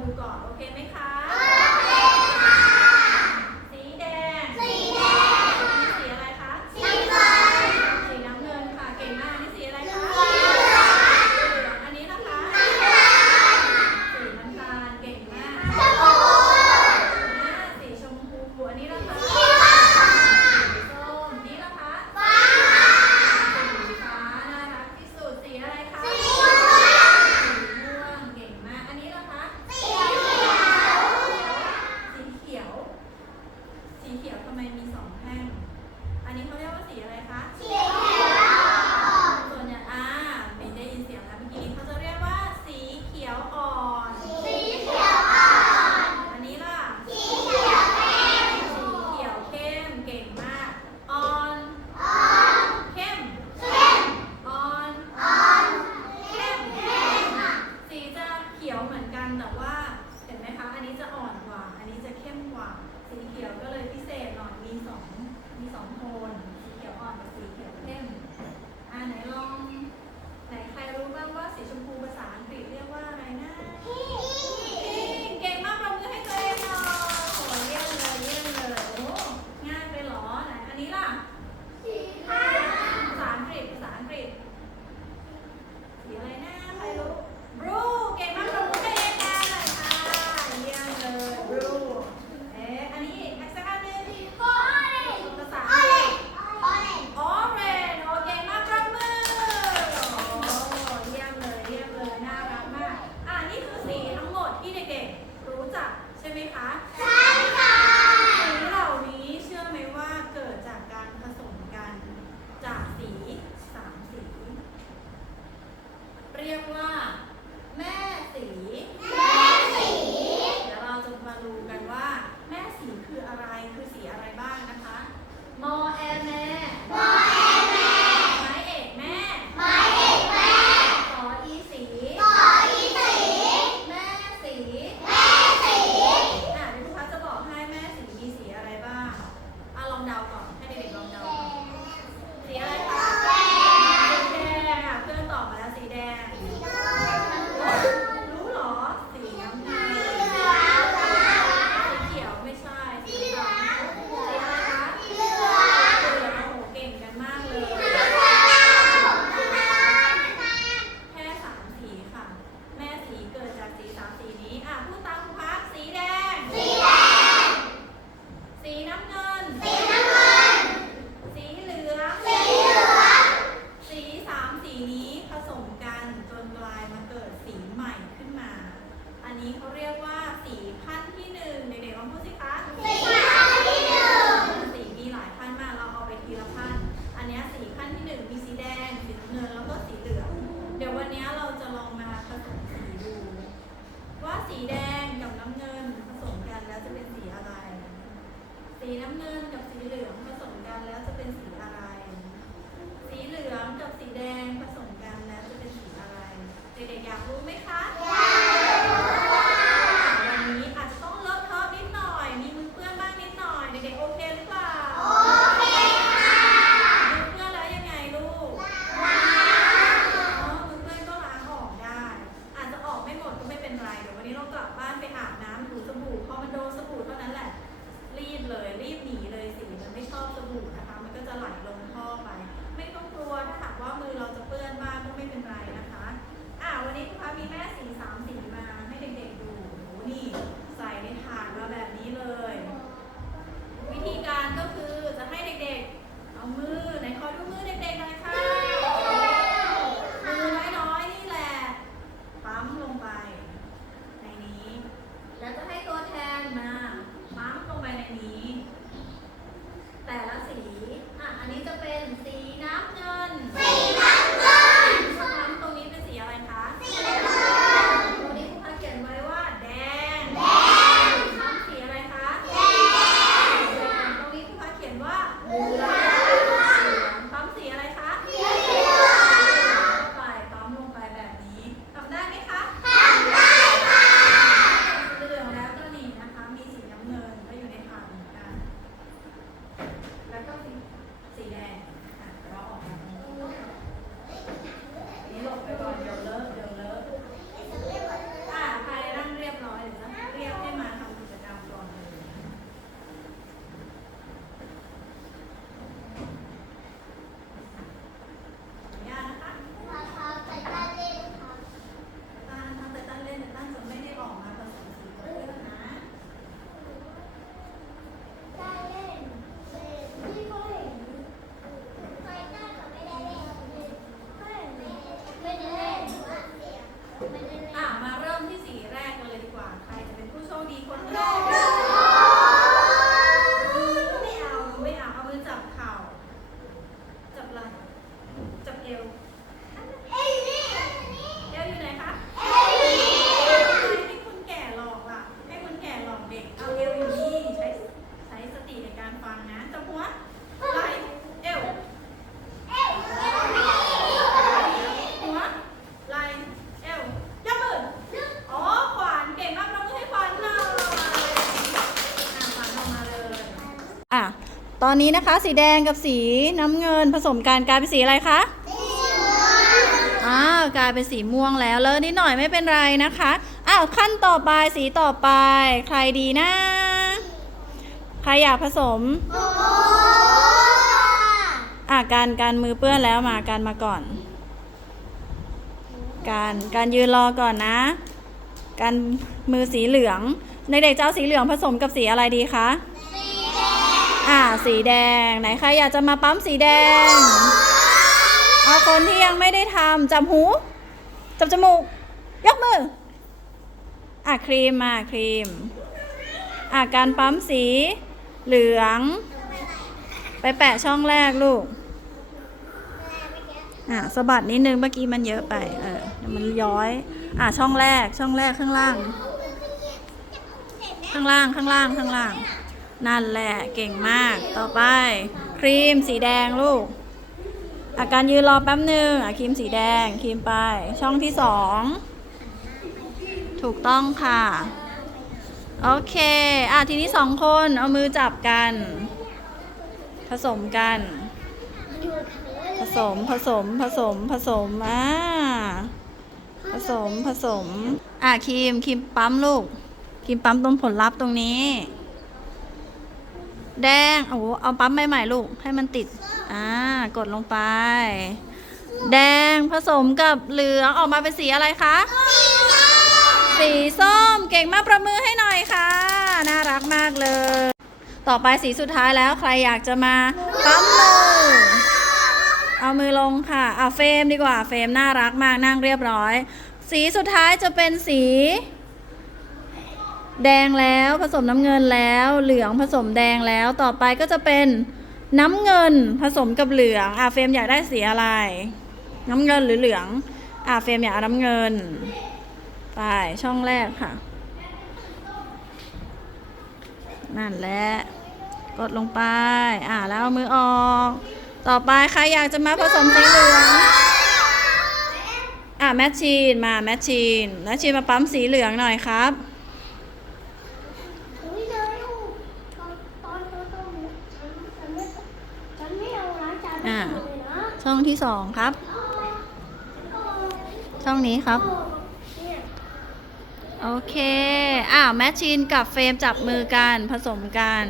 ดูก่อน โอเคไหมคะ อะไรคือสีอะไรบ้างนะคะมอ thì năm lên อนนี้นะคะ สีแดงกับสีน้ำเงินผสมกันกลายเป็นสีอะไรคะอ้าวกลายเป็นสีม่วงแล้วเลอะนิดหน่อยไม่เป็นไรนะคะอ้าวขั้นต่อไปสีต่อไป ใครดีนะ ใครอยากผสมโอ้อะการการมือเปื้อนแล้วมาการมาก่อน การการยืนรอก่อนนะ การมือสีเหลืองในเด็กๆจะเอาสีเหลืองผสมกับสีอะไรดีคะสีแดง อ่าสีแดง ไหนใครอยากจะมาปั๊มสีแดง เอาคนที่ยังไม่ได้ทำจับหูจับจมูก ยกมือ อะครีมมาครีม อะการปั๊มสีเหลือง ไปแปะช่องแรกลูก อะสะบัดนิดนึงเมื่อกี้มันเยอะไป เออมันย้อย อะช่องแรกช่องแรกข้างล่าง ข้างล่างข้างล่างข้างล่าง นั่นแหละเก่งมากต่อไป ครีมสีแดงลูก อาการยืนรอแป๊บหนึ่งอะครีมสีแดงครีมไป ช่องที่สองถูกต้องค่ะ โอเค อะทีนี้สองคนเอามือจับกัน ผสมกัน ผสมผสมผสมผสมอ่าผสมผสม อะครีมครีมปั๊มลูกครีมปั๊มตรงผลลัพธ์ตรงนี้ แดง โอ้โหเอาปั๊มใหม่ๆลูก ให้มันติด อ่า กดลงไป แดงผสมกับเหลืองออกมาเป็นสีอะไรคะ สีส้ม เก่งมากประมือให้หน่อยค่ะ น่ารักมากเลย ต่อไปสีสุดท้ายแล้วใครอยากจะมาปั๊มมือ เอามือลงค่ะ เอาเฟรมดีกว่า เฟรมน่ารักมากนั่งเรียบร้อย สีสุดท้ายจะเป็นสี แดงแล้วผสมน้ำเงินแล้ว เหลืองผสมแดงแล้วต่อไปก็จะเป็นน้ำเงินผสมกับเหลืองอะเฟรมอยากได้สีอะไร น้ำเงินหรือเหลืองอะเฟรมอยากน้ำเงิน ไปช่องแรกค่ะ นั่นแหละกดลงไป อะแล้วเอามือออก ต่อไปใครอยากจะมาผสมสีเหลืองอะแมชชีนมาแมชชีนแมชชีนมาปั๊มสีเหลืองหน่อยครับ อุ๊ยเดี๋ยวลูกตอนตอนตอนตอนฉันฉันไม่ฉันไม่เอาล้างจาน อ่า เลยนะ ช่องที่สองครับ ช่องนี้ครับ โอเคอ้าแมชชีนกับเฟรมจับมือกันผสมกัน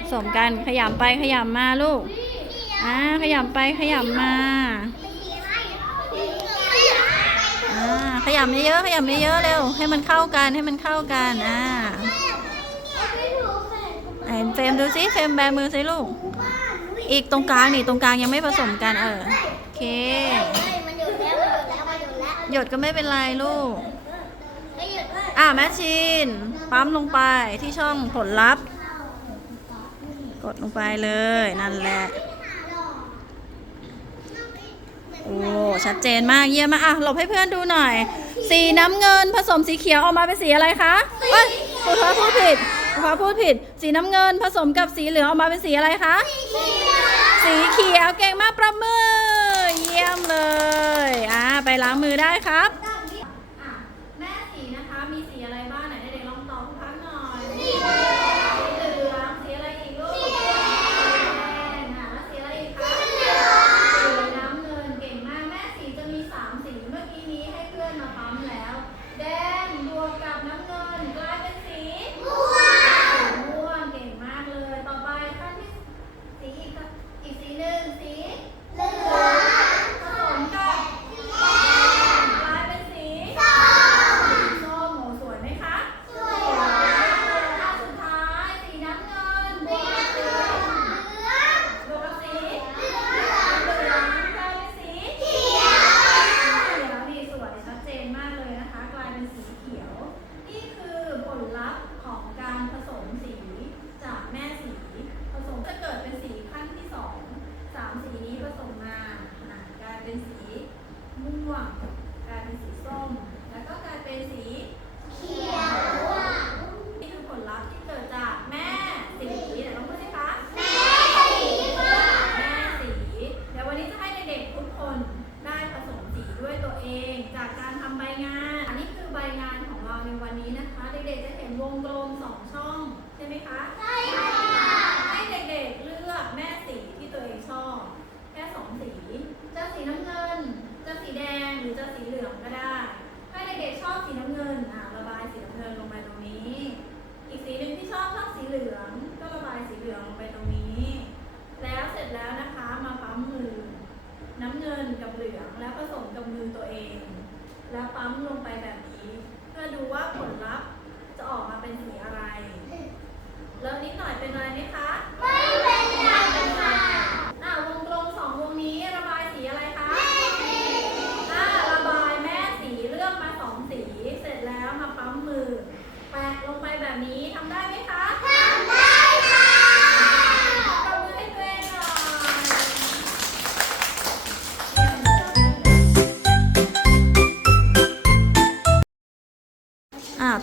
ผสมกันขยำไปขยำมาลูก อ่าขยำไปขยำมาอ่าขยำเยอะๆขยำเยอะๆเร็ว ให้มันเข้ากันให้มันเข้ากันอ่าไหนเฟรมดูสิเฟรมแบมือสิลูก อีกตรงกลางนี่ตรงกลางยังไม่ผสมกันเออโอเค มันหยุดแล้วมันหยุดแล้วมันหยุดแล้วหยดก็ไม่เป็นไรลูก ไม่หยุดอ่าแมชชีนปั๊มลงไปที่ช่องผลลัพธ์ กดลงไปเลยนั่นแหละ โอ้ชัดเจนมากเยี่ยมมากอะหลบให้เพื่อนดูหน่อย สีน้ำเงินผสมสีเขียวออกมาเป็นสีอะไรคะเอ้ยคุณฟ้าพูดผิด คุณฟ้าพูดผิด สีน้ำเงินผสมกับสีเหลืองออกมาเป็นสีอะไรคะ สีเขียวเก่งมากประมือ เยี่ยมเลย อ่า ไปล้างมือได้ครับ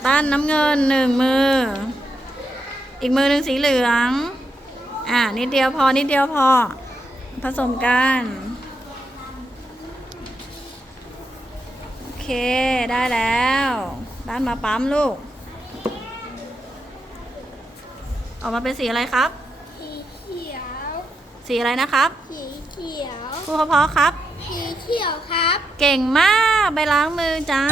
ต้านน้ำเงินหนึ่งมือ อีกมือหนึ่งสีเหลือง อ่า นิดเดียวพอ นิดเดียวพอ ผสมกันโอเค ได้แล้วด้านมาปั๊มลูก ออกมาเป็นสีอะไรครับ สีเขียว สีอะไรนะครับ สีเขียวพูดเพราะๆครับ สีเขียวครับ เก่งมาก ไปล้างมือจ้า